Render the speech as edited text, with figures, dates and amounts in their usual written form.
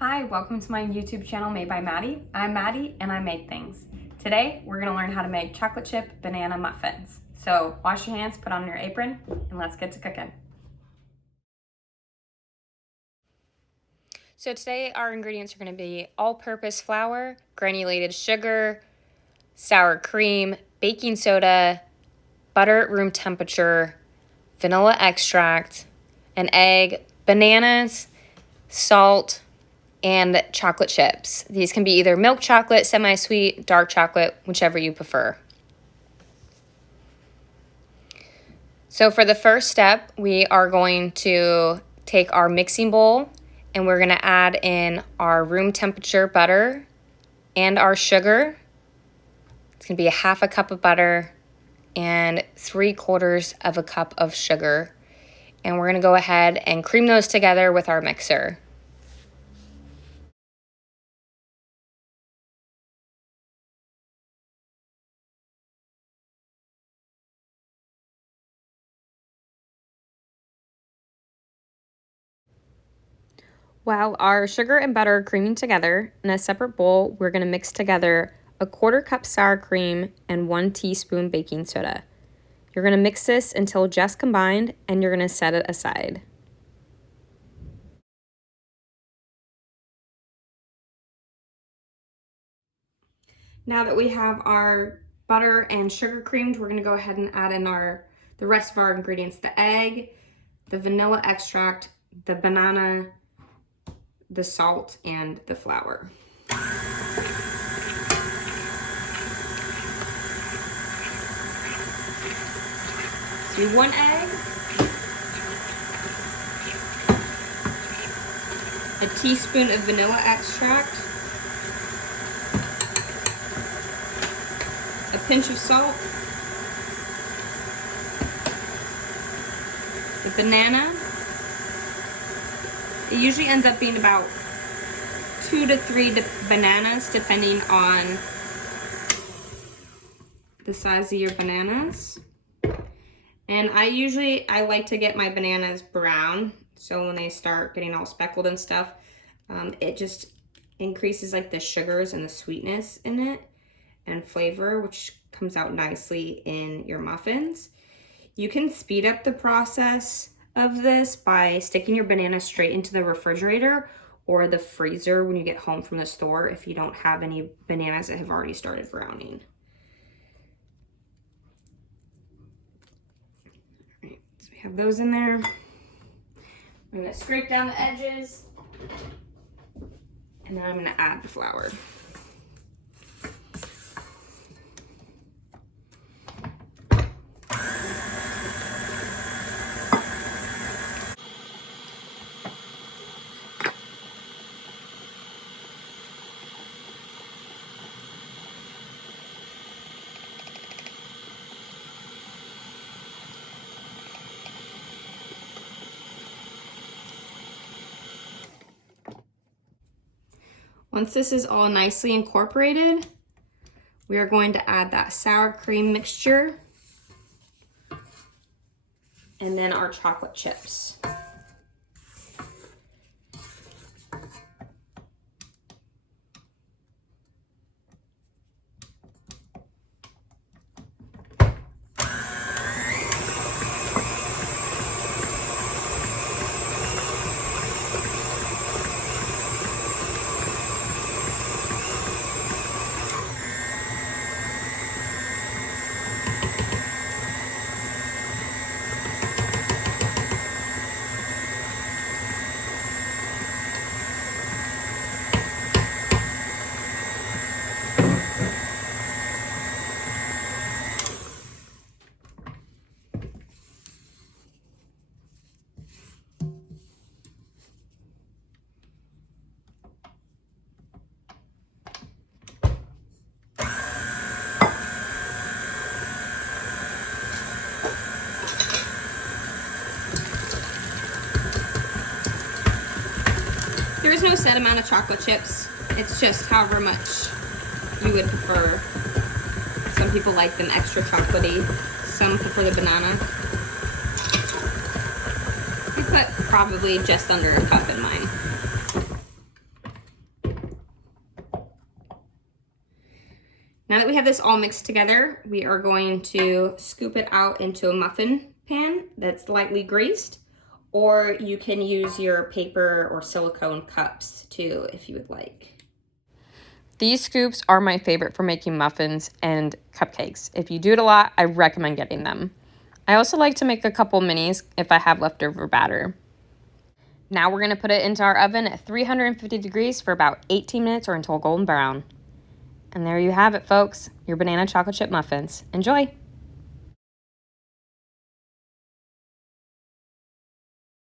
Hi, welcome to my YouTube channel Made by Maddie. I'm Maddie and I make things. Today, we're gonna learn how to make chocolate chip banana muffins. So wash your hands, put on your apron, and let's get to cooking. So today our ingredients are gonna be all-purpose flour, granulated sugar, sour cream, baking soda, butter at room temperature, vanilla extract, an egg, bananas, salt, and chocolate chips. These can be either milk chocolate, semi-sweet, dark chocolate, whichever you prefer. So for the first step, we are going to take our mixing bowl and we're gonna add in our room temperature butter and our sugar. It's gonna be a half a cup of butter and 3/4 of a cup of sugar. And we're gonna go ahead and cream those together with our mixer. While our sugar and butter are creaming together, in a separate bowl, we're going to mix together a 1/4 cup sour cream and 1 teaspoon baking soda. You're going to mix this until just combined and you're going to set it aside. Now that we have our butter and sugar creamed, we're going to go ahead and add in the rest of our ingredients: the egg, the vanilla extract, the banana, the salt, and the flour. So 1 egg, a teaspoon of vanilla extract, a pinch of salt, the banana. It usually ends up being about 2 to 3 bananas, depending on the size of your bananas. And I like to get my bananas brown, so when they start getting all speckled and stuff, it just increases like the sugars and the sweetness in it and flavor, which comes out nicely in your muffins. You can speed up the process of this by sticking your banana straight into the refrigerator or the freezer when you get home from the store if you don't have any bananas that have already started browning. All right, so we have those in there. I'm gonna scrape down the edges and then I'm gonna add the flour. Once this is all nicely incorporated, we are going to add that sour cream mixture and then our chocolate chips. There is no set amount of chocolate chips. It's just however much you would prefer. Some people like them extra chocolatey. Some prefer the banana. We put probably just under a cup in mine. have this all mixed together, we are going to scoop it out into a muffin pan that's lightly greased, or you can use your paper or silicone cups too if you would like. These scoops are my favorite for making muffins and cupcakes. If you do it a lot, I recommend getting them. I also like to make a couple minis if I have leftover batter. Now we're going to put it into our oven at 350 degrees for about 18 minutes or until golden brown. And there you have it, folks, your banana chocolate chip muffins. Enjoy!